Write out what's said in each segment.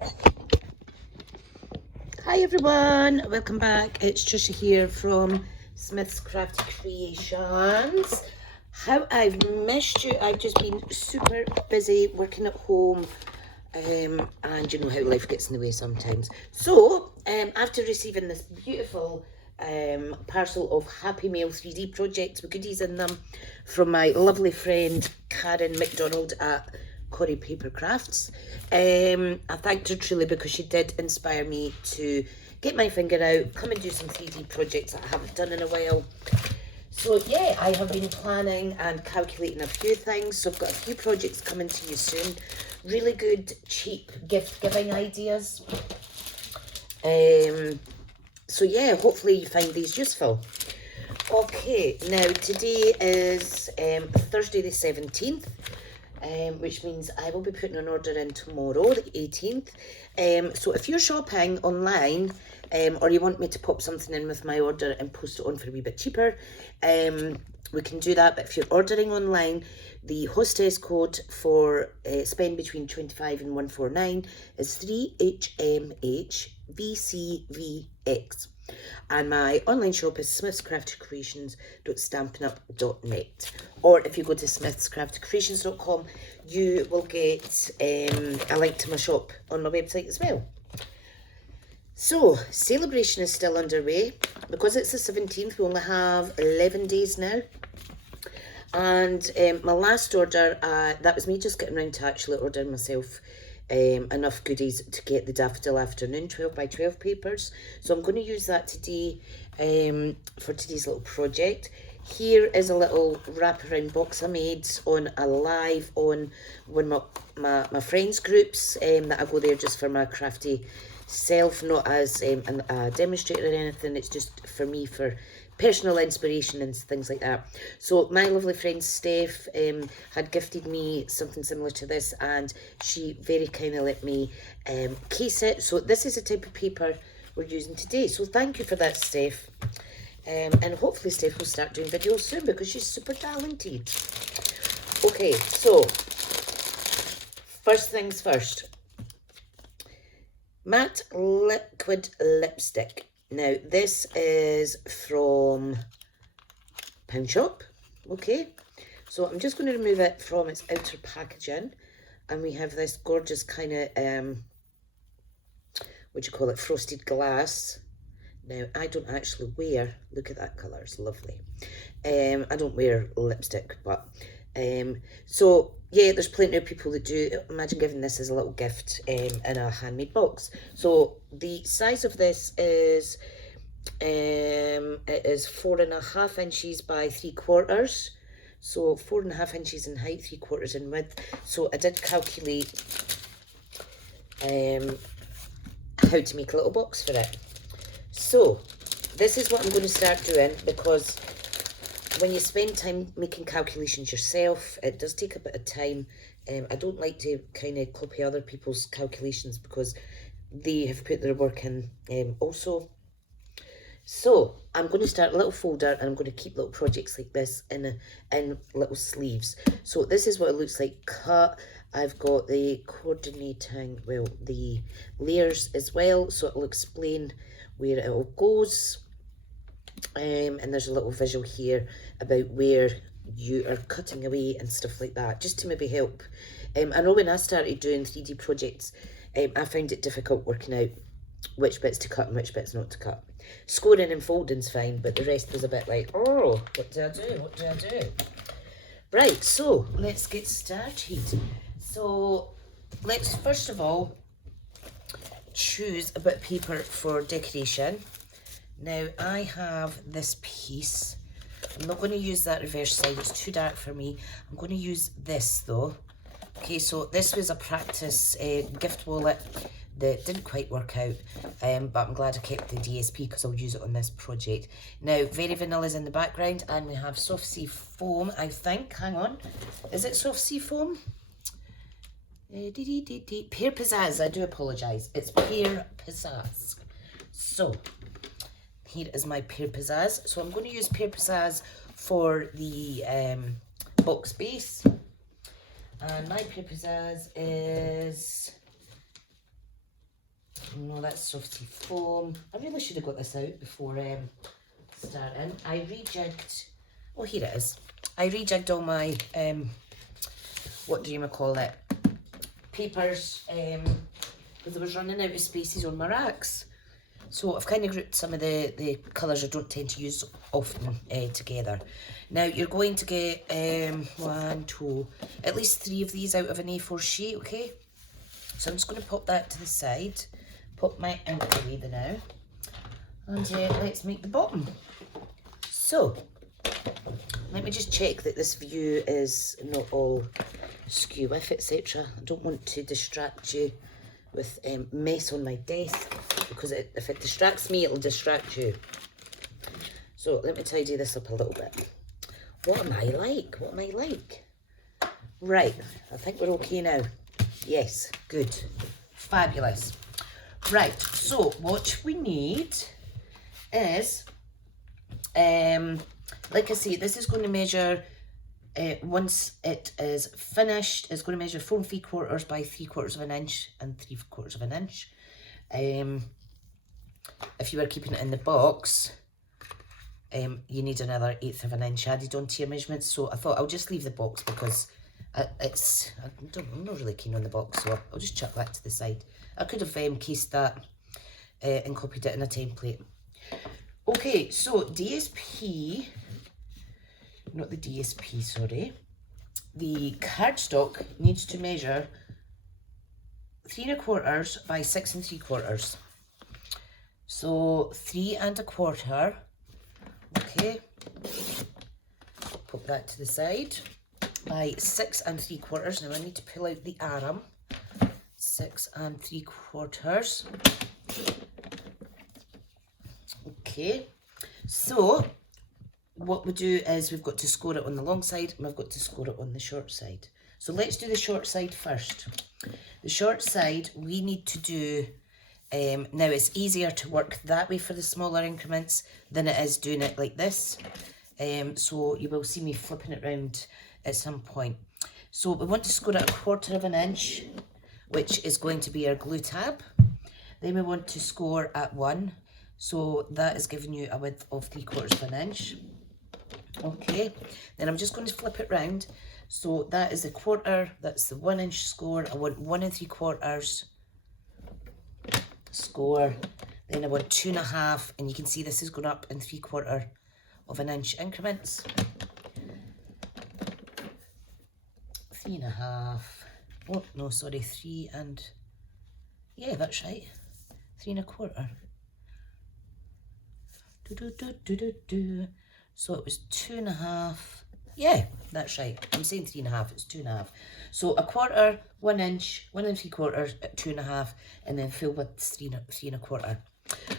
Hi everyone, welcome back. It's Trisha here from Smith's Crafty Creations. How I've missed you. I've just been super busy working at home, and you know how life gets in the way sometimes. So after receiving this beautiful parcel of Happy Mail 3D projects with goodies in them from my lovely friend Karen McDonald at Corrie Paper Crafts. I thanked her truly because she did inspire me to get my finger out, come and do some 3D projects that I haven't done in a while. So yeah, I have been planning and calculating a few things. So I've got a few projects coming to you soon. Really good, cheap gift giving ideas. So yeah, hopefully you find these useful. Okay, now today is Thursday the 17th. Which means I will be putting an order in tomorrow, the 18th. So if you're shopping online, or you want me to pop something in with my order and post it on for a wee bit cheaper, we can do that. But if you're ordering online, the hostess code for spend between 25 and 149 is 3HMHVCVX. And my online shop is smithscraftycreations.stampinup.net. Or if you go to smithscraftycreations.com, you will get a link to my shop on my website as well. So, celebration is still underway. Because it's the 17th, we only have 11 days now. And my last order, that was me just getting around to actually ordering myself enough goodies to get the Daffodil Afternoon 12 by 12 papers. So I'm going to use that today for today's little project. Here is a little wraparound box I made on a live on one of my friends groups that I go there just for my crafty self, not as a demonstrator or anything. It's just for me, for personal inspiration and things like that. So my lovely friend Steph had gifted me something similar to this, and she very kindly let me case it. So this is the type of paper we're using today. So thank you for that, Steph. And hopefully Steph will start doing videos soon because she's super talented. Okay, so first things first. Matte liquid lipstick. Now, this is from Pound Shop, okay? So I'm just going to remove it from its outer packaging, and we have this gorgeous kind of, what do you call it, frosted glass. Now, I don't actually wear, look at that colour, it's lovely. I don't wear lipstick, but, so, yeah, there's plenty of people that do. Imagine giving this as a little gift in a handmade box. So the size of this is, it is 4.5 inches by 3/4. So 4.5 inches in height, 3/4 in width. So I did calculate how to make a little box for it. So this is what I'm going to start doing, because when you spend time making calculations yourself, it does take a bit of time. I don't like to kind of copy other people's calculations because they have put their work in also. So I'm going to start a little folder, and I'm going to keep little projects like this in little sleeves. So this is what it looks like cut. I've got the coordinating, well, the layers as well, so it'll explain where it all goes. And there's a little visual here about where you are cutting away and stuff like that, just to maybe help. I know when I started doing 3D projects, I found it difficult working out which bits to cut and which bits not to cut. Scoring and folding's fine, but the rest was a bit like, oh, what do I do? What do I do? Right, so let's get started. So let's first of all choose a bit of paper for decoration. Now I have this piece. I'm not going to use that reverse side, it's too dark for me. I'm going to use this though. Okay, so this was a practice gift wallet that didn't quite work out, but I'm glad I kept the DSP because I'll use it on this project. Now, Very Vanilla's in the background, and we have Soft Sea Foam, I think. Hang on. Is it Soft Sea Foam? Pear Pizzazz, I do apologise. It's Pear Pizzazz. So, here is my Pear Pizzazz. So I'm going to use Pear Pizzazz for the box base. And my Pear Pizzazz is that's softy foam. I really should have got this out before starting. I rejigged, oh here it is. I rejigged all my, what do you call it, papers, because I was running out of spaces on my racks. So I've kind of grouped some of the colours I don't tend to use often together. Now you're going to get one, two, at least 3 of these out of an A4 sheet, okay? So I'm just going to pop that to the side, pop my ink away now, and let's make the bottom. So, let me just check that this view is not all skew with, etc. I don't want to distract you with mess on my desk, because if it distracts me, it'll distract you. So let me tidy this up a little bit. What am I like? What am I like? Right, I think we're okay now. Yes, good. Fabulous. Right, so what we need is, like I say, this is going to measure, once it is finished, it's going to measure 4 3/4 by 3/4 of an inch and 3/4 of an inch. If you were keeping it in the box, you need another 1/8 of an inch added onto your measurements. So I thought I'll just leave the box because I'm not really keen on the box, so I'll just chuck that to the side. I could have cased that and copied it in a template. Okay, so DSP, not the DSP, sorry. The cardstock needs to measure 3 1/4 by 6 3/4. So 3 1/4. Okay, put that to the side, by 6 3/4. Now I need to pull out the arm. 6 3/4. Okay, so what we do is we've got to score it on the long side and we've got to score it on the short side. So let's do the short side first. The short side we need to do, now it's easier to work that way for the smaller increments than it is doing it like this. So you will see me flipping it around at some point. So we want to score it 1/4 of an inch, which is going to be our glue tab. Then we want to score at 1. So that is giving you a width of 3/4 of an inch. Okay, then I'm just going to flip it round. So that is a 1/4, that's the 1 inch score. I want 1 3/4 score. Then I want 2 1/2, and you can see this is going up in 3/4 of an inch increments. 3 1/2. Oh no, sorry, 3 and, yeah, that's right, 3 1/4. So it was 2 1/2. Yeah, that's right. I'm saying 3 1/2. It's 2 1/2. So 1/4, 1 inch, 1 3/4, 2 1/2, and then full width 3 1/4.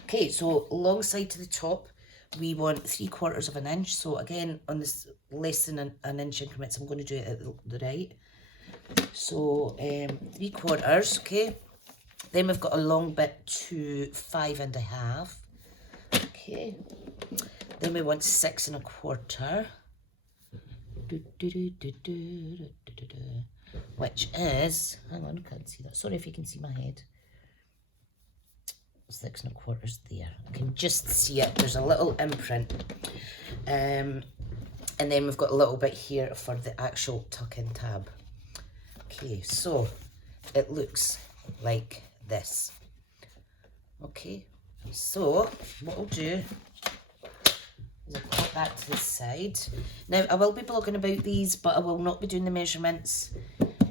Okay, so long side to the top, we want 3/4 of an inch. So again, on this less than an inch increments, I'm going to do it at the right. So 3/4. Okay. Then we've got a long bit to 5 1/2. Okay, then we want 6 1/4, which is, hang on, I can't see that, sorry if you can see my head, 6 1/4 there, I can just see it, there's a little imprint, and then we've got a little bit here for the actual tuck-in tab. Okay, so it looks like this. Okay, so what I'll do is I'll put that to the side. Now I will be blogging about these, but I will not be doing the measurements.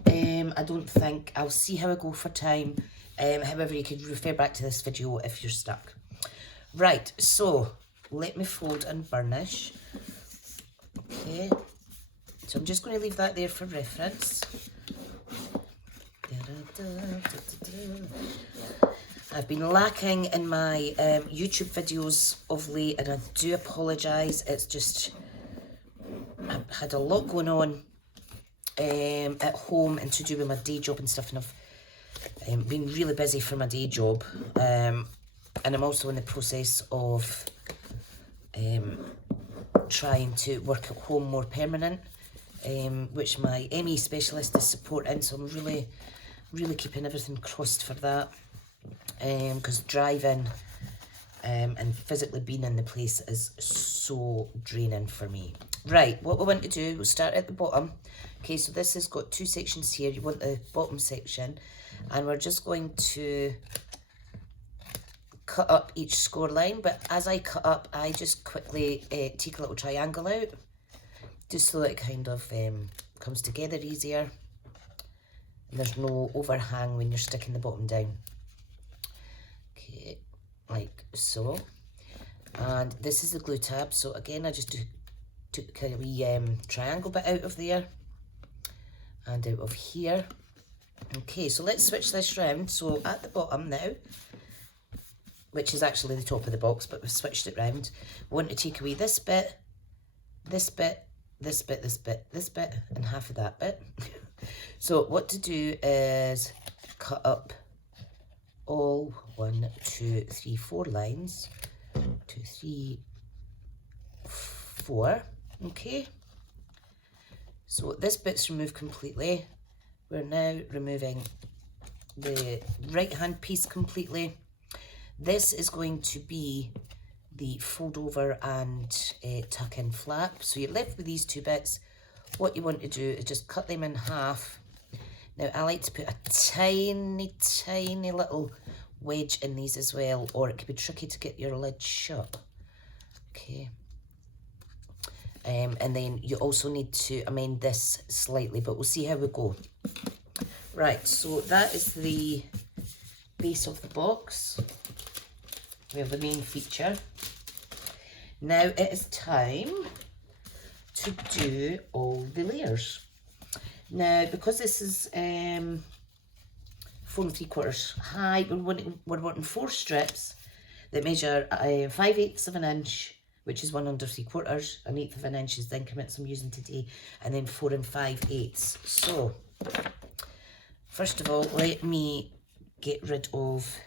I don't think. I'll see how I go for time. However, you could refer back to this video if you're stuck. Right, so let me fold and burnish. Okay, so I'm just going to leave that there for reference. I've been lacking in my YouTube videos of late, and I do apologise. It's just, I've had a lot going on at home and to do with my day job and stuff, and I've been really busy for my day job, and I'm also in the process of trying to work at home more permanent, which my ME specialist is supporting, so I'm really keeping everything crossed for that. because driving and physically being in the place is so draining for me. Right, what we want to do, we'll start at the bottom. Okay, so this has got two sections here. You want the bottom section, and we're just going to cut up each score line, but as I cut up, I just quickly take a little triangle out, just so that it kind of comes together easier, and there's no overhang when you're sticking the bottom down. Okay, like so. And this is the glue tab, so again I just took a wee triangle bit out of there and out of here. Okay, so let's switch this round. So at the bottom now, which is actually the top of the box, but we've switched it round, we want to take away this bit, this bit, this bit, this bit, this bit, and half of that bit. So what to do is cut up all 1, 2, 3, 4 lines. 2, 3, 4. Okay. So this bit's removed completely. We're now removing the right hand piece completely. This is going to be the fold over and tuck in flap. So you're left with these two bits. What you want to do is just cut them in half. Now I like to put a tiny, tiny little wedge in these as well, or it could be tricky to get your lid shut. Okay. And then you also need to amend this slightly, but we'll see how we go. Right, so that is the base of the box. We have the main feature. Now it is time to do all the layers. Now, because this is 4 3/4 high, we're wanting 4 strips that measure 5/8 of an inch, which is 1 3/4, 1/8 of an inch is the increments I'm using today, and then 4 5/8. So, first of all, let me get rid of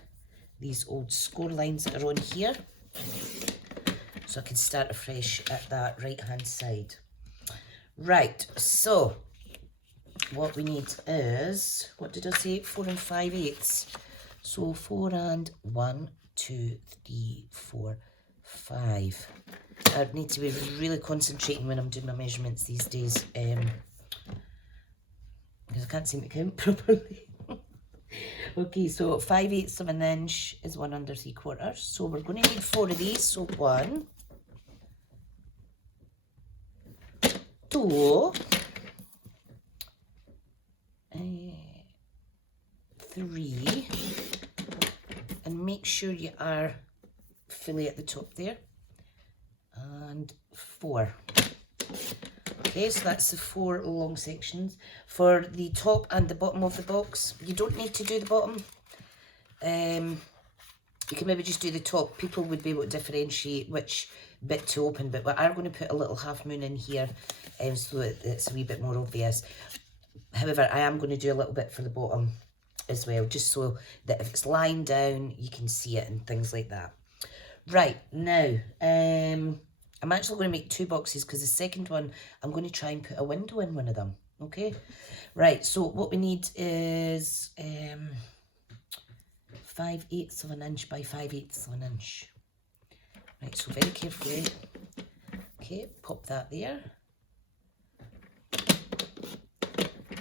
these old score lines that are on here, so I can start afresh at that right hand side. Right, so what we need is, what did I say, 4 5/8. So 4 and 1, 2, 3, 4, 5. I need to be really concentrating when I'm doing my measurements these days, because I can't seem to count properly. Okay, so 5/8 of an inch is 1 3/4. So we're going to need 4 of these. So 1, 2, 3, and make sure you are fully at the top there, and 4. Okay, so that's the 4 long sections. For the top and the bottom of the box, you don't need to do the bottom. You can maybe just do the top. People would be able to differentiate which bit to open, but we are going to put a little half moon in here so that it's a wee bit more obvious. However, I am going to do a little bit for the bottom as well, just so that if it's lying down, you can see it and things like that. Right, now, I'm actually going to make 2 boxes, because the second one, I'm going to try and put a window in one of them, okay? Right, so what we need is 5/8 of an inch by 5/8 of an inch. Right, so very carefully, okay, pop that there.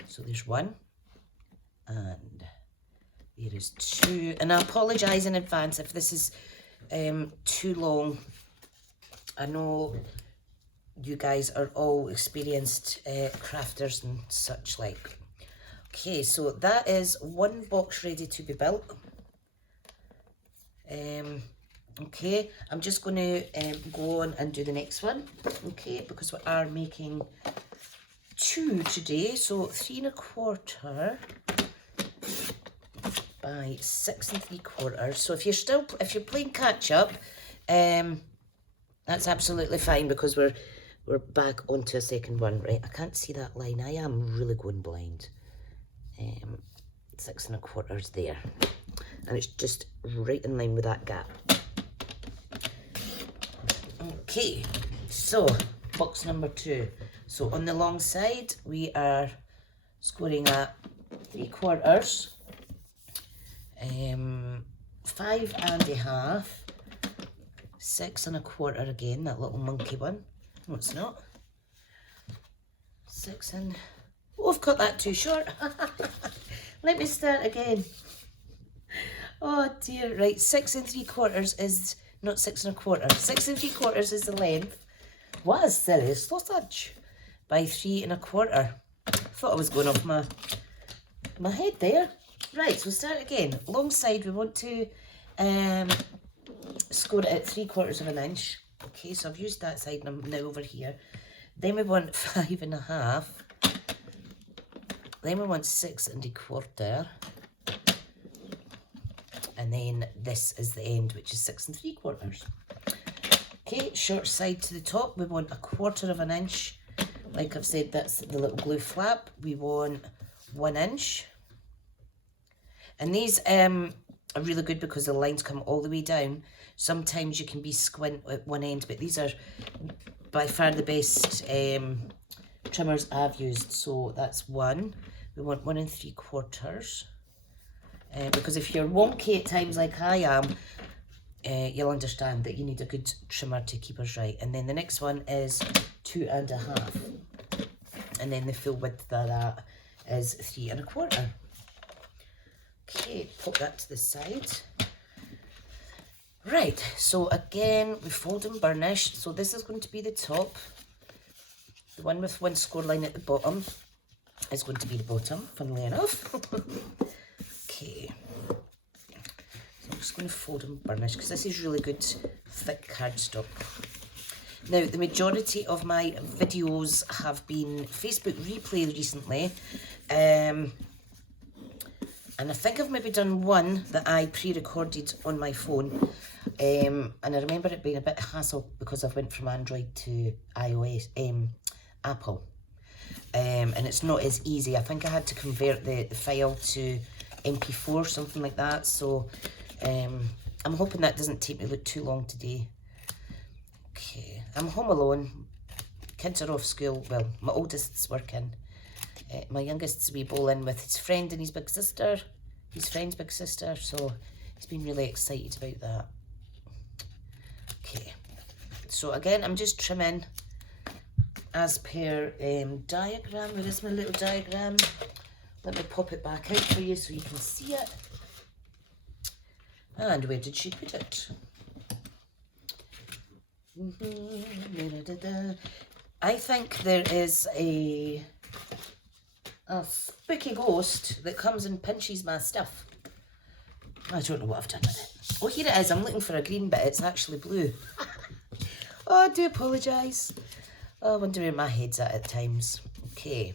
So there's 1, and there is 2, and I apologise in advance if this is too long. I know you guys are all experienced crafters and such like. Okay, so that is 1 box ready to be built. Okay, I'm just going to go on and do the next one, okay, because we are making 2 today. So 3 1/4 by 6 3/4. So if you're playing catch up, that's absolutely fine, because we're back onto a second one. Right, I can't see that line. I am really going blind. 6 1/4 there, and it's just right in line with that gap. Okay, so box number 2. So on the long side, we are scoring at 3/4. 5.5, 6.25 again, that little monkey one. No, it's not. 6 and... Oh, I've cut that too short. Let me start again. Oh dear, right, 6.75 is, not 6.25, 6.75 is the length. What a silly sausage. By 3.25. Thought I was going off my head there. Right, so start again. Long side, we want to score it at 3/4 inch. Okay, so I've used that side and I'm now over here. Then we want 5.5. Then we want 6.25. And then this is the end, which is 6.75. Okay, short side to the top, we want 1/4 inch. Like I've said, that's the little glue flap. We want 1 inch. And these are really good because the lines come all the way down. Sometimes you can be squint at one end, but these are by far the best trimmers I've used. So that's 1. We want 1 3/4. Because if you're wonky at times like I am, you'll understand that you need a good trimmer to keep us right. And then the next one is 2.5. And then the full width of that is 3.25. Okay, pop that to the side. Right, so again, we fold and burnish. So this is going to be the top. The one with 1 score line at the bottom is going to be the bottom, funnily enough. Okay. So I'm just going to fold and burnish because this is really good thick cardstock. Now, the majority of my videos have been Facebook replay recently. And I think I've maybe done one that I pre-recorded on my phone. And I remember it being a bit hassle because I went from Android to iOS, Apple. And it's not as easy. I think I had to convert the file to MP4, something like that. So I'm hoping that doesn't take me too long today. Okay, I'm home alone. Kids are off school. Well, my oldest's working. My youngest's wee bowling with his friend and his big sister. His friend's big sister. So he's been really excited about that. Okay, so again, I'm just trimming as per diagram. Where is my little diagram? Let me pop it back out for you so you can see it. And where did she put it? I think there is a spooky ghost that comes and pinches my stuff. I don't know what I've done with it. Oh, here it is. I'm looking for a green bit. It's actually blue. Oh, I do apologise. Oh, I wonder where my head's at times. Okay.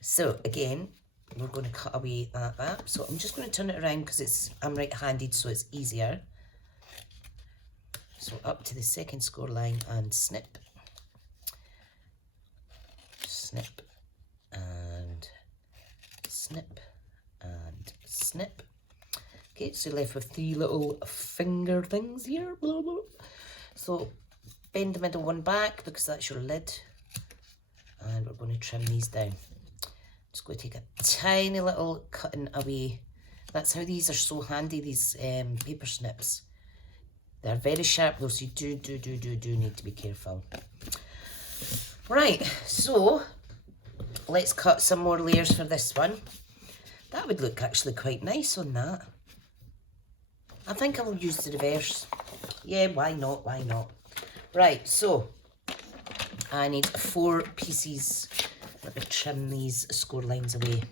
So, again, we're going to cut away that. So, I'm just going to turn it around because I'm right-handed, so it's easier. So, up to the second score line and snip. Snip. And snip. And snip. Okay, so left with 3 little finger things here. Blah, blah. So, bend the middle one back because that's your lid. And we're going to trim these down. Just going to take a tiny little cutting away. That's how these are so handy, these paper snips. They're very sharp though, so you do need to be careful. Right, so let's cut some more layers for this one. That would look actually quite nice on that. I think I will use the reverse. Yeah, why not, why not? Right, so I need 4 pieces. Let me trim these score lines away.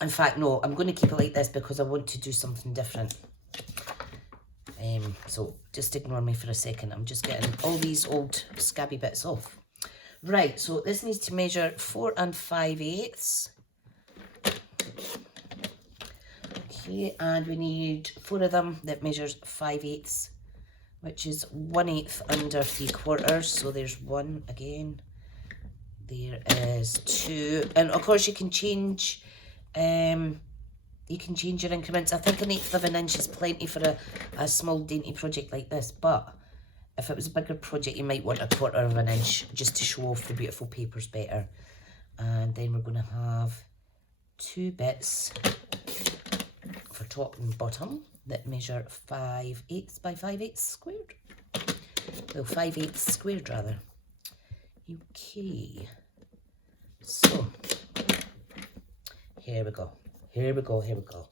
In fact, no, I'm going to keep it like this because I want to do something different. So just ignore me for a second. I'm just getting all these old scabby bits off. Right, so this needs to measure 4 5/8. Okay, and we need 4 of them that measures 5/8, which is 1/8 under 3/4. So there's 1 again. There is 2, and of course you can change. You can change your increments. I think 1/8 of an inch is plenty for a small dainty project like this, but if it was a bigger project you might want 1/4 of an inch just to show off the beautiful papers better. And then we're going to have 2 bits for top and bottom that measure 5/8 by 5/8 squared. Well, 5/8 squared rather. Okay, so here we go. Here we go. Here we go.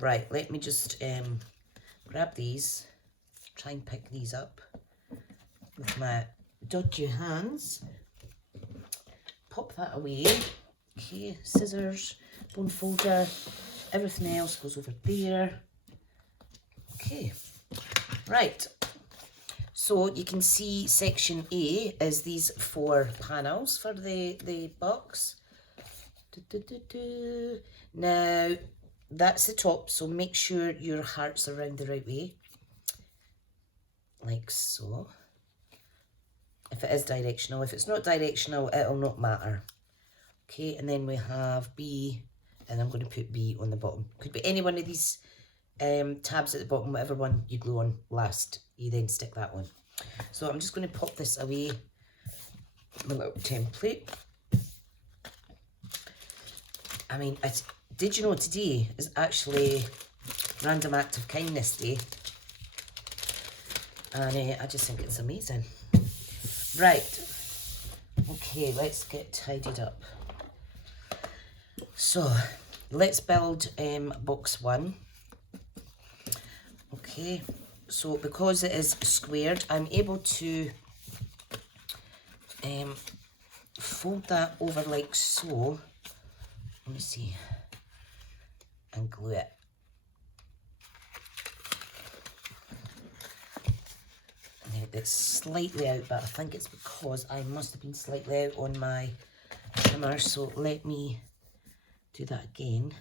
Right, let me just grab these, try and pick these up with my dodgy hands. Pop that away. Okay, scissors, bone folder, everything else goes over there. Okay, right. So you can see section A is these 4 panels for the box. Now, that's the top, so make sure your hearts are round the right way. Like so. If it is directional. If it's not directional, it'll not matter. Okay, and then we have B, and I'm going to put B on the bottom. Could be any one of these tabs at the bottom, whatever one you glue on last, you then stick that one. So I'm just going to pop this away, my little template. I mean, did you know today is actually Random Act of Kindness Day? And I just think it's amazing. Right, okay, let's get tidied up. So, let's build box 1. Okay, so because it is squared, I'm able to fold that over like so. Let me see, and glue it. It's slightly out, but I think it's because I must have been slightly out on my trimmer, so let me do that again.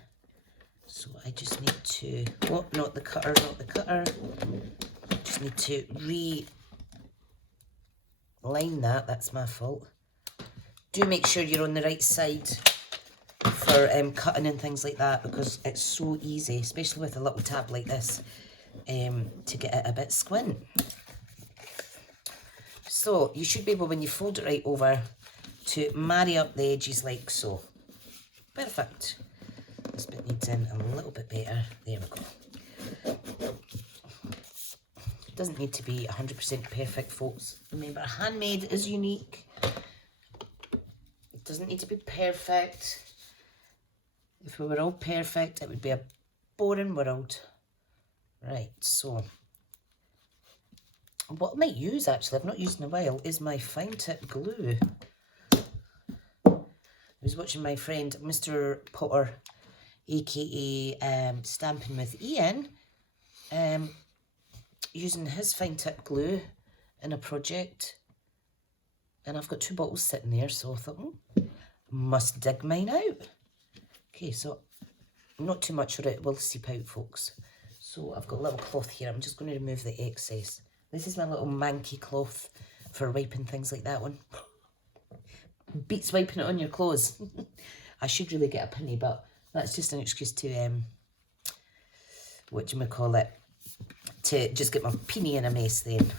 So I just need to, oh, not the cutter, not the cutter. Just need to re-line that, that's my fault. Do make sure you're on the right side for cutting and things like that, because it's so easy, especially with a little tab like this, to get it a bit squint. So you should be able, when you fold it right over, to marry up the edges like so. Perfect. This bit needs in a little bit better. There we go. It doesn't need to be 100% perfect, folks. Remember, handmade is unique. It doesn't need to be perfect. If we were all perfect, it would be a boring world. Right, so what I might use, actually, I've not used in a while, is my fine tip glue. I was watching my friend, Mr. Potter, aka Stampin' with Ian, using his fine tip glue in a project. And I've got 2 bottles sitting there, so I thought, must dig mine out. Okay, so not too much of it will seep out, folks. So I've got a little cloth here. I'm just going to remove the excess. This is my little manky cloth for wiping things like that one. Beats wiping it on your clothes. I should really get a penny, but that's just an excuse to, to just get my penny in a mess then.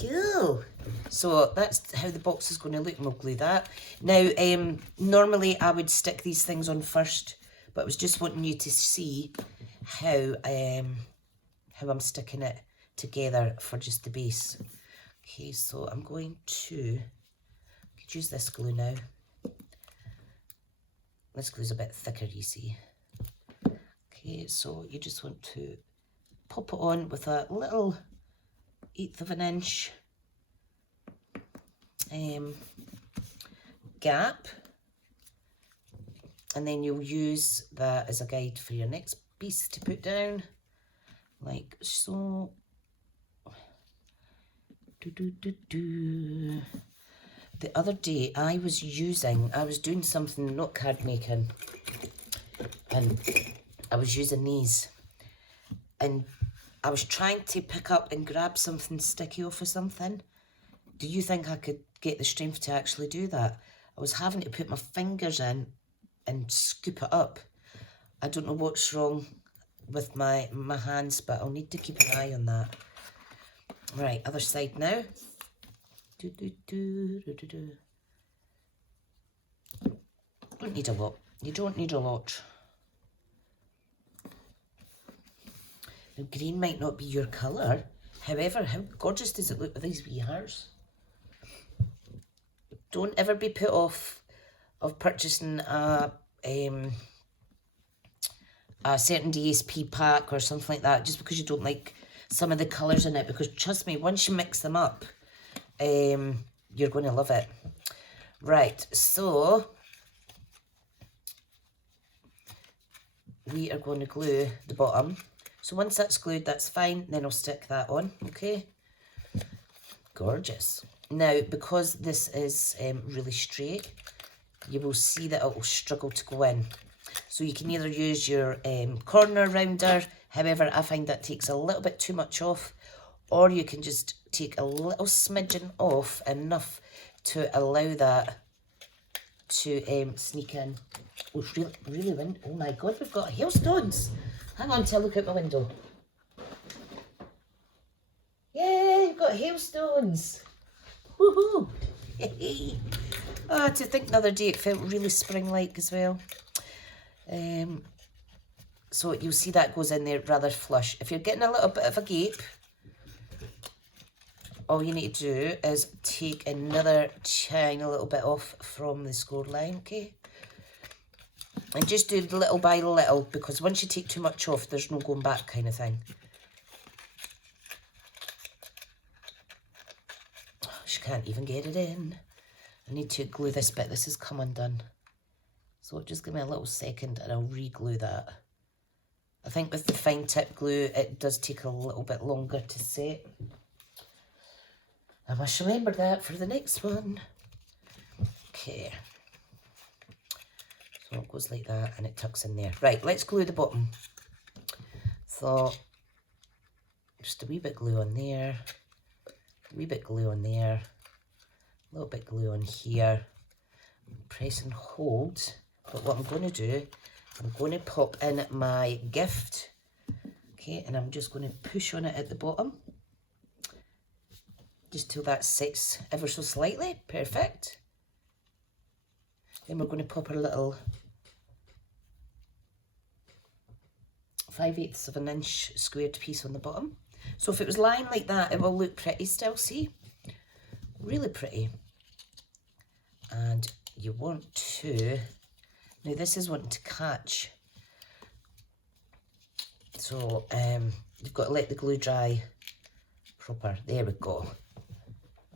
Cool. So that's how the box is going to look, and we'll glue that. Now, normally I would stick these things on first, but I was just wanting you to see how I'm sticking it together for just the base. Okay, so I'm going to use this glue now. This glue's a bit thicker, you see. Okay, so you just want to pop it on with a little 1/8 of an inch gap, and then you'll use that as a guide for your next piece to put down, like so. The other day I was doing something, not card making, and I was using these, and I was trying to pick up and grab something sticky off of something. Do you think I could get the strength to actually do that? I was having to put my fingers in and scoop it up. I don't know what's wrong with my hands, but I'll need to keep an eye on that. Right, other side now. Don't need a lot. You don't need a lot. Now, green might not be your colour. However, how gorgeous does it look with these wee hearts? Don't ever be put off of purchasing a certain DSP pack or something like that just because you don't like some of the colours in it, because trust me, once you mix them up, you're going to love it. Right, so we are going to glue the bottom. So once that's glued, that's fine. Then I'll stick that on, okay? Gorgeous. Now, because this is really straight, you will see that it will struggle to go in. So you can either use your corner rounder, however, I find that takes a little bit too much off, or you can just take a little smidgen off, enough to allow that to sneak in. Oh, it's really windy. Oh my God, we've got hailstones. Hang on till I look out my window. Yay, we've got hailstones. Woohoo! To think the other day it felt really spring-like as well. So you'll see that goes in there rather flush. If you're getting a little bit of a gape, all you need to do is take another tiny little bit off from the score line, okay? And just do little by little, because once you take too much off, there's no going back kind of thing. She can't even get it in. I need to glue this bit. This has come undone. So just give me a little second and I'll re-glue that. I think with the fine tip glue, it does take a little bit longer to set. I must remember that for the next one. Okay. So it goes like that and it tucks in there. Right, let's glue the bottom. So just a wee bit glue on there, a wee bit glue on there, a little bit glue on here. Press and hold. But what I'm going to do, I'm going to pop in my gift. Okay, and I'm just going to push on it at the bottom. Just till that sits ever so slightly. Perfect. Then we're going to pop our little 5/8 of an inch squared piece on the bottom. So if it was lying like that, it will look pretty still, see? Really pretty. And you want to, now this is wanting to catch. So you've got to let the glue dry proper. There we go.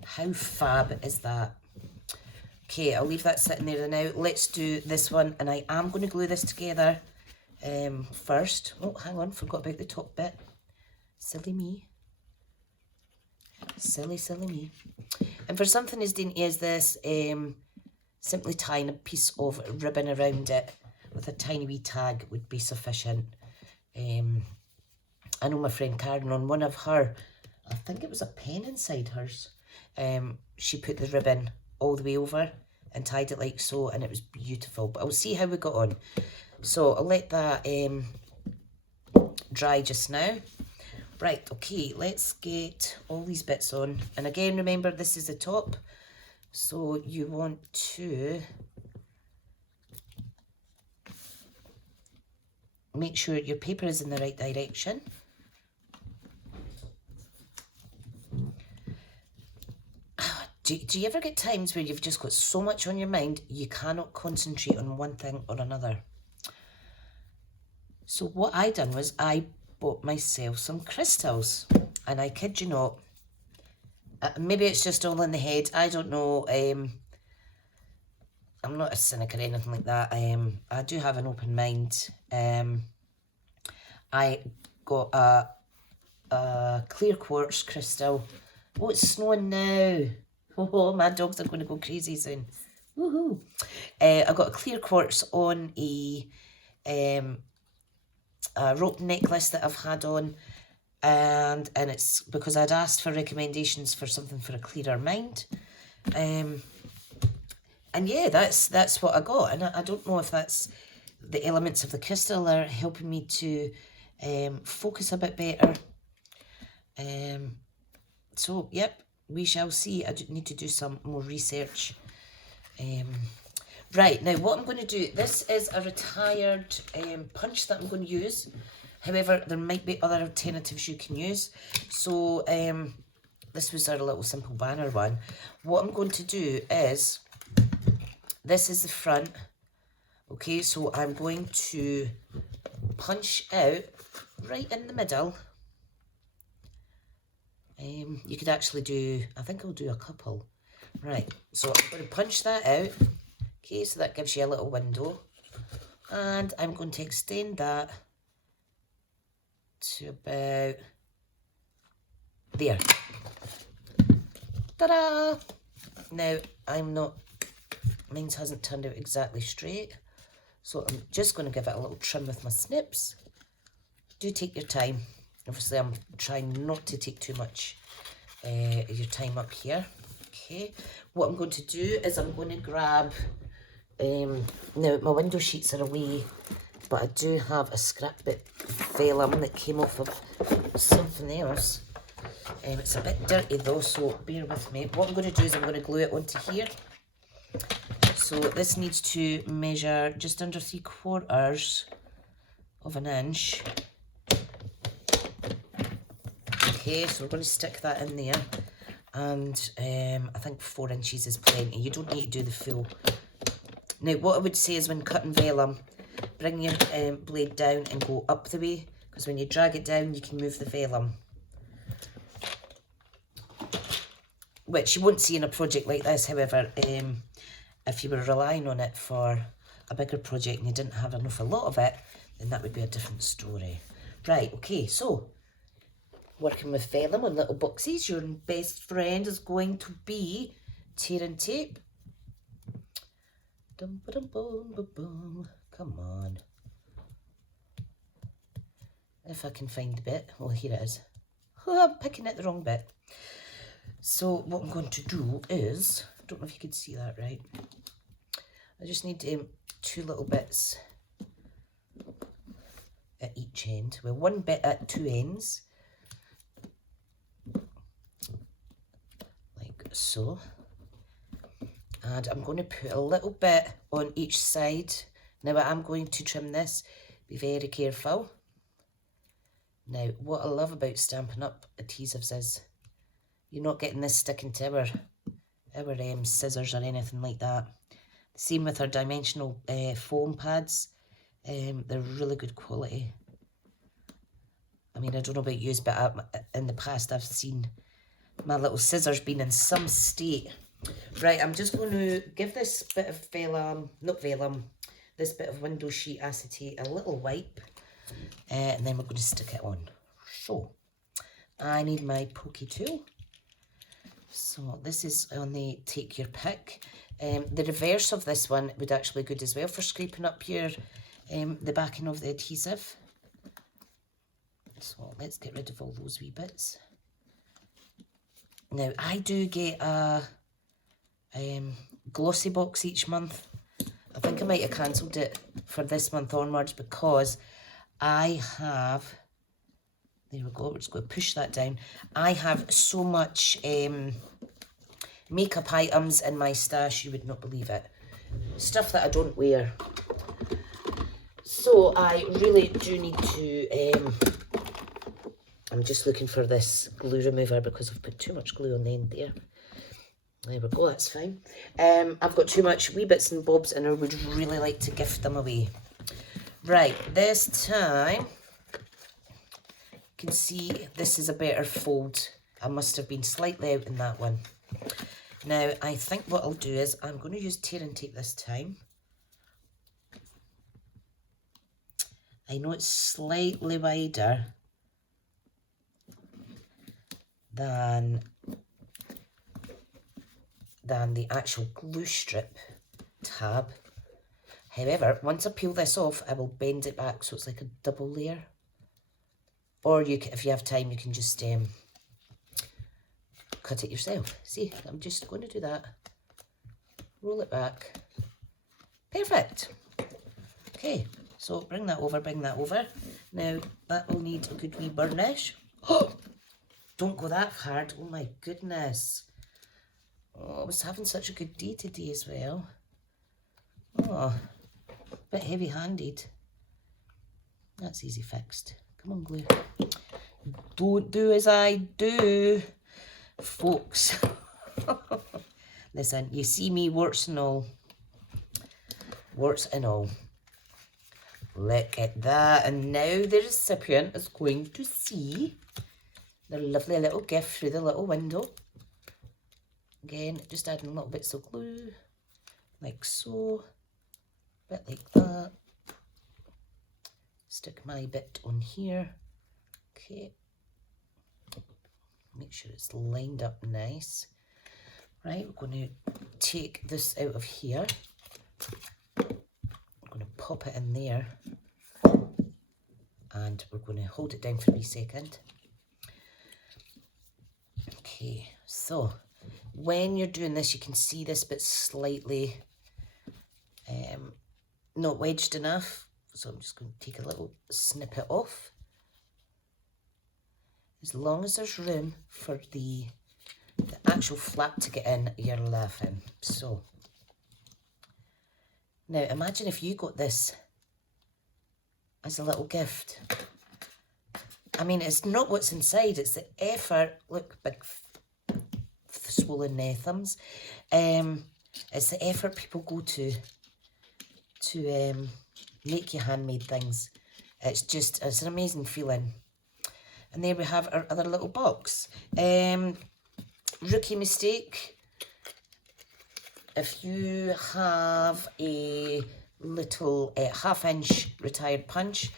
How fab is that? Okay, I'll leave that sitting there now. Let's do this one, and I am going to glue this together first. Oh, hang on, forgot about the top bit. Silly me. Silly, silly me. And for something as dainty as this, simply tying a piece of ribbon around it with a tiny wee tag would be sufficient. I know my friend Karen, on one of her, I think it was a pen inside hers, she put the ribbon all the way over and tied it like so, and it was beautiful. But I'll see how we got on. So I'll let that dry just now. Right, okay, let's get all these bits on. And again, remember, this is the top. So you want to make sure your paper is in the right direction. Do you ever get times where you've just got so much on your mind, you cannot concentrate on one thing or another? So what I done was I bought myself some crystals, and I kid you not, maybe it's just all in the head, I don't know. I'm not a cynic or anything like that. I do have an open mind. I got a clear quartz crystal. Oh, it's snowing now. Oh, my dogs are going to go crazy soon. Woohoo! I got a clear quartz on a rope necklace that I've had on, and it's because I'd asked for recommendations for something for a clearer mind. And yeah, that's what I got, and I don't know if that's the elements of the crystal are helping me to focus a bit better. So yep, we shall see. I need to do some more research. Right, now what I'm going to do, this is a retired punch that I'm going to use. However, there might be other alternatives you can use. So this was our little simple banner one. What I'm going to do is, this is the front. Okay, so I'm going to punch out right in the middle. You could actually do, I think I'll do a couple. Right, so I'm going to punch that out. Okay, so that gives you a little window. And I'm going to extend that to about there. Ta-da! Now, mine hasn't turned out exactly straight. So I'm just going to give it a little trim with my snips. Do take your time. Obviously, I'm trying not to take too much of your time up here. Okay. What I'm going to do is I'm going to grab, now my window sheets are away, but I do have a scrap bit of vellum that came off of something else. It's a bit dirty though, so bear with me. What I'm going to do is I'm going to glue it onto here. So this needs to measure just under 3/4 of an inch. Okay, so we're going to stick that in there. And I think 4 inches is plenty. You don't need to do the full. Now, what I would say is when cutting vellum, bring your blade down and go up the way. Because when you drag it down, you can move the vellum. Which you won't see in a project like this, however, if you were relying on it for a bigger project and you didn't have enough a lot of it, then that would be a different story. Right, okay, so working with vellum on little boxes, your best friend is going to be tearing tape. Dum ba dum boom ba boom. Come on. If I can find the bit. Well, here it is. Oh, I'm picking at the wrong bit. So what I'm going to do is, I don't know if you can see that right. I just need 2 little bits at each end. Well, 1 bit at 2 ends. Like so. And I'm going to put a little bit on each side. Now I'm going to trim this. Be very careful. Now, what I love about Stampin' Up adhesives is you're not getting this sticking to our scissors or anything like that. Same with our dimensional foam pads. They're really good quality. I mean, I don't know about you, but in the past I've seen my little scissors being in some state. Right, I'm just going to give this bit of vellum, not vellum, this bit of window sheet acetate a little wipe. And then we're going to stick it on. So, I need my pokey tool. So, this is on the take your pick. The reverse of this one would actually be good as well for scraping up your the backing of the adhesive. So, let's get rid of all those wee bits. Now, I do get a glossy box each month. I think I might have cancelled it for this month onwards because I have, there we go, we're just going to push that down. I have so much makeup items in my stash, you would not believe it. Stuff that I don't wear. So I really do need to, I'm just looking for this glue remover because I've put too much glue on the end there. There we go, that's fine. I've got too much wee bits and bobs and I would really like to gift them away. Right, this time, you can see this is a better fold. I must have been slightly out in that one. Now, I think what I'll do is I'm going to use tearing tape this time. I know it's slightly wider than the actual glue strip tab. However, once I peel this off, I will bend it back so it's like a double layer. Or you can, if you have time, you can just cut it yourself. See, I'm just going to do that. Roll it back. Perfect. Okay, so bring that over, bring that over. Now, that will need a good wee burnish. Oh, don't go that hard. Oh my goodness. Oh, I was having such a good day today as well. Oh, a bit heavy-handed. That's easy fixed. Come on, glue. Don't do as I do, folks. Listen, you see me, warts and all. Warts and all. Look at that. And now the recipient is going to see their lovely little gift through the little window. Again, just adding little bits of glue, like so. A bit like that. Stick my bit on here. Okay. Make sure it's lined up nice. Right, we're going to take this out of here. I'm going to pop it in there. And we're going to hold it down for a wee second. Okay, so when you're doing this, you can see this bit slightly not wedged enough. So I'm just going to take a little snippet off. As long as there's room for the actual flap to get in, you're laughing. So, now imagine if you got this as a little gift. I mean, it's not what's inside, it's the effort. Look, big swollen thumbs. It's the effort people go to make you handmade things. It's an amazing feeling. And there we have our other little box. Rookie mistake. If you have a little 1/2 inch retired punch,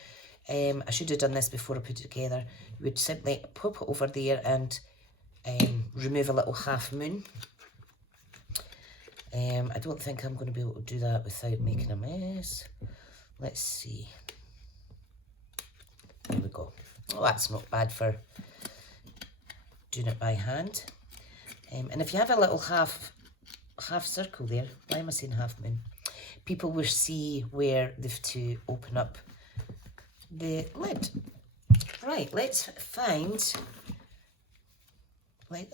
I should have done this before I put it together. You would simply pop it over there and remove a little half moon. I don't think I'm going to be able to do that without making a mess. Let's see. There we go. Oh, that's not bad for doing it by hand. And if you have a little half circle there, why am I saying half moon? People will see where they've to open up the lid. Right, let's find.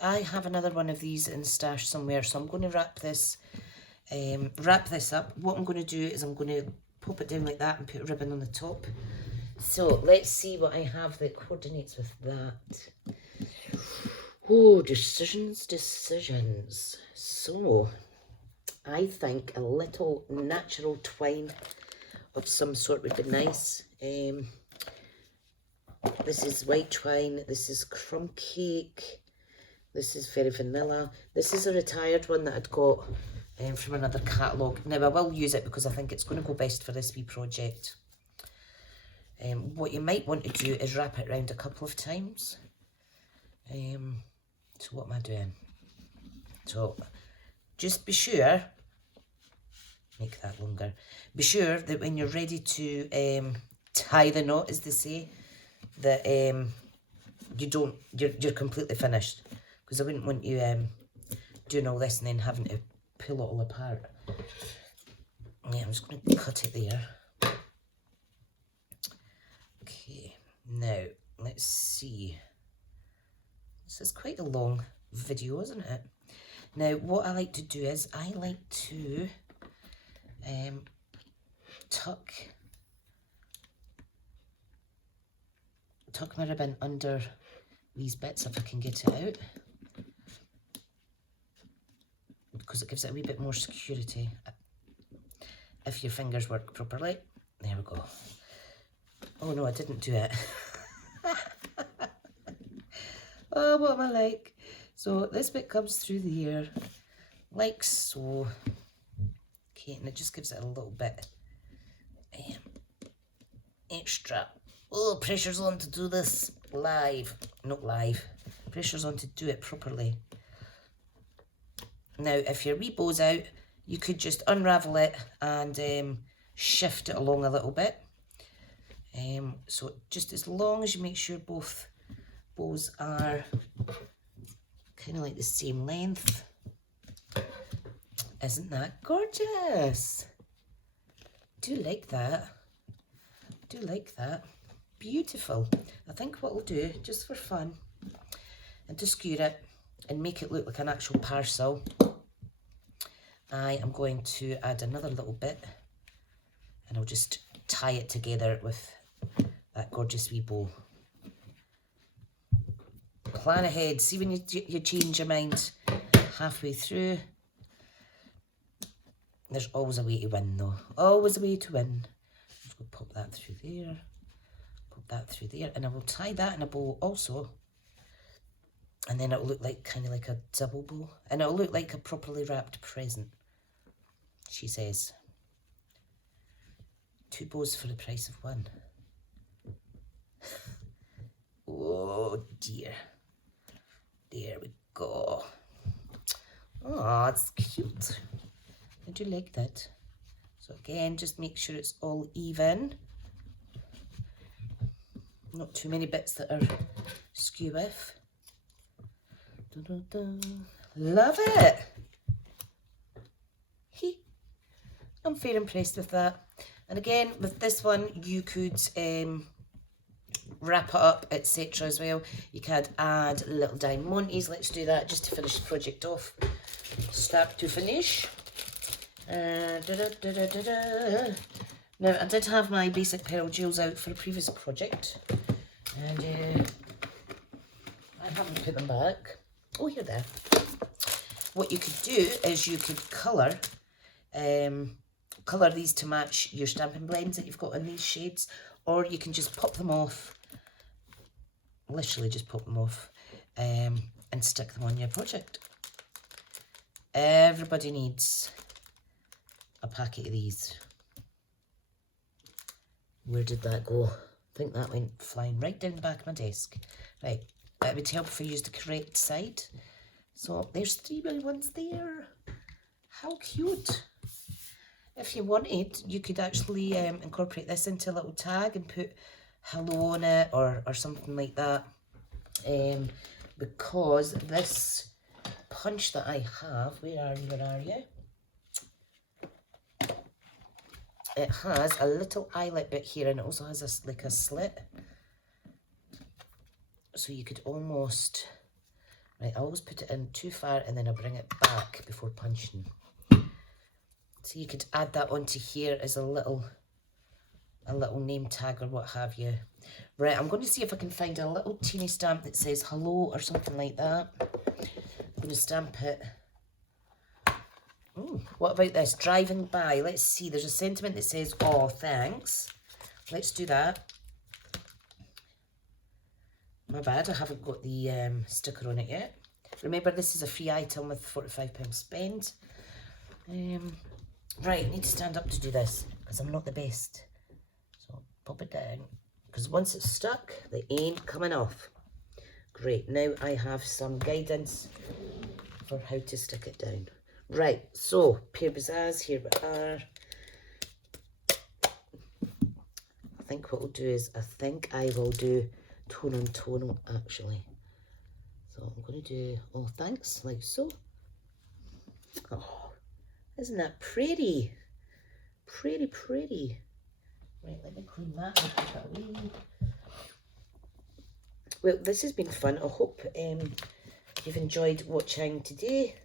I have another one of these in stash somewhere, so I'm going to wrap this up. What I'm going to do is I'm going to pop it down like that and put a ribbon on the top. So let's see what I have that coordinates with that. Oh, decisions. So I think a little natural twine of some sort would be nice. This is white twine. This is crumb cake. This is very vanilla. This is a retired one that I'd got from another catalogue. Now I will use it because I think it's going to go best for this wee project. What you might want to do is wrap it around a couple of times. So what am I doing? So just be sure, make that longer. Be sure that when you're ready to tie the knot, as they say, that you're completely finished. Because I wouldn't want you doing all this and then having to pull it all apart. Yeah, I'm just going to cut it there. Okay, now let's see. This is quite a long video, isn't it? Now, what I like to do is I like to tuck my ribbon under these bits if I can get it out, because it gives it a wee bit more security if your fingers work properly. There we go. Oh no, I didn't do it. Oh, what am I like? So this bit comes through here, like so. Okay, and it just gives it a little bit extra. Oh, pressure's on to do this live. Not live. Pressure's on to do it properly. Now, if your wee bow's out, you could just unravel it and shift it along a little bit. So just as long as you make sure both bows are kind of like the same length. Isn't that gorgeous? Do like that. Do like that. Beautiful. I think what we'll do, just for fun, and to skewer it and make it look like an actual parcel, I am going to add another little bit, and I'll just tie it together with that gorgeous wee bow. Plan ahead. See when you change your mind halfway through. There's always a way to win though. Always a way to win. Just go pop that through there. Pop that through there. And I will tie that in a bow also. And then it'll look like kind of like a double bow. And it'll look like a properly wrapped present, she says. 2 bows for the price of 1. Oh dear. There we go. Oh, it's cute. I do like that. So again, just make sure it's all even. Not too many bits that are skew with. Love it. I'm very impressed with that. And again, with this one, you could wrap it up, etc. as well. You could add little diamantes. Let's do that just to finish the project off. Start to finish. Now, I did have my basic pearl jewels out for a previous project. And I haven't put them back. Oh, here they are. What you could do is you could colour these to match your Stampin' Blends that you've got in these shades, or you can just pop them off, literally just pop them off, and stick them on your project. Everybody needs a packet of these. Where did that go? I think that went flying right down the back of my desk. Right, it would help if I used the correct side. So there's 3 little ones there. How cute. If you wanted, you could actually incorporate this into a little tag and put hello on it or something like that. Because this punch that I have, where are you? It has a little eyelet bit here, and it also has like a slit. So you could almost, right, I always put it in too far and then I bring it back before punching. So you could add that onto here as a little name tag or what have you. Right, I'm going to see if I can find a little teeny stamp that says hello or something like that. I'm going to stamp it. Ooh, what about this? Driving by. Let's see. There's a sentiment that says, oh, thanks. Let's do that. My bad, I haven't got the sticker on it yet. Remember, this is a free item with £45 spend. Right, I need to stand up to do this because I'm not the best. So pop it down, because once it's stuck, they ain't coming off. Great, now I have some guidance for how to stick it down. Right, so Pear Bazaars, here we are. I think what we'll do is, I will do tone on tone actually. So I'm going to do, oh thanks, like so. Oh, isn't that pretty? Pretty, pretty. Right, let me clean that and put that away. Well, this has been fun. I hope you've enjoyed watching today.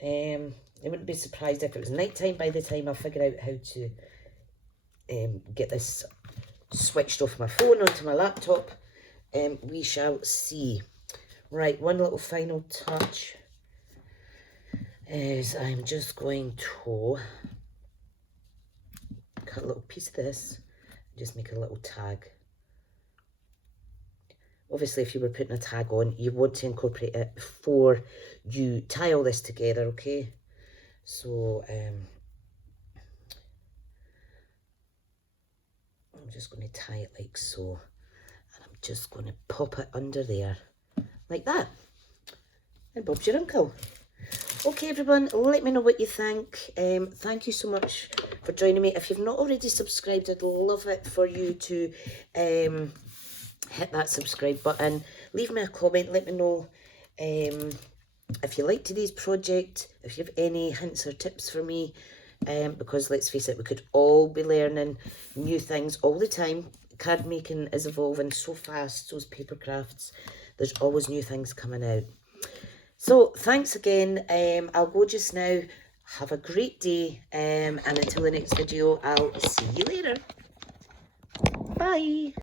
I wouldn't be surprised if it was night time by the time I figure out how to get this switched off my phone onto my laptop. We shall see. Right, one little final touch is I'm just going to cut a little piece of this and just make a little tag. Obviously, if you were putting a tag on, you want to incorporate it before you tie all this together, okay? So, I'm just going to tie it like so. And I'm just going to pop it under there, like that. And Bob's your uncle. Okay, everyone, let me know what you think. Thank you so much for joining me. If you've not already subscribed, I'd love it for you to hit that subscribe button. Leave me a comment. Let me know if you liked today's project, if you have any hints or tips for me. Because let's face it, we could all be learning new things all the time. Card making is evolving so fast, so is paper crafts. There's always new things coming out. So thanks again. I'll go just now. Have a great day, and until the next video, I'll see you later. Bye. Bye.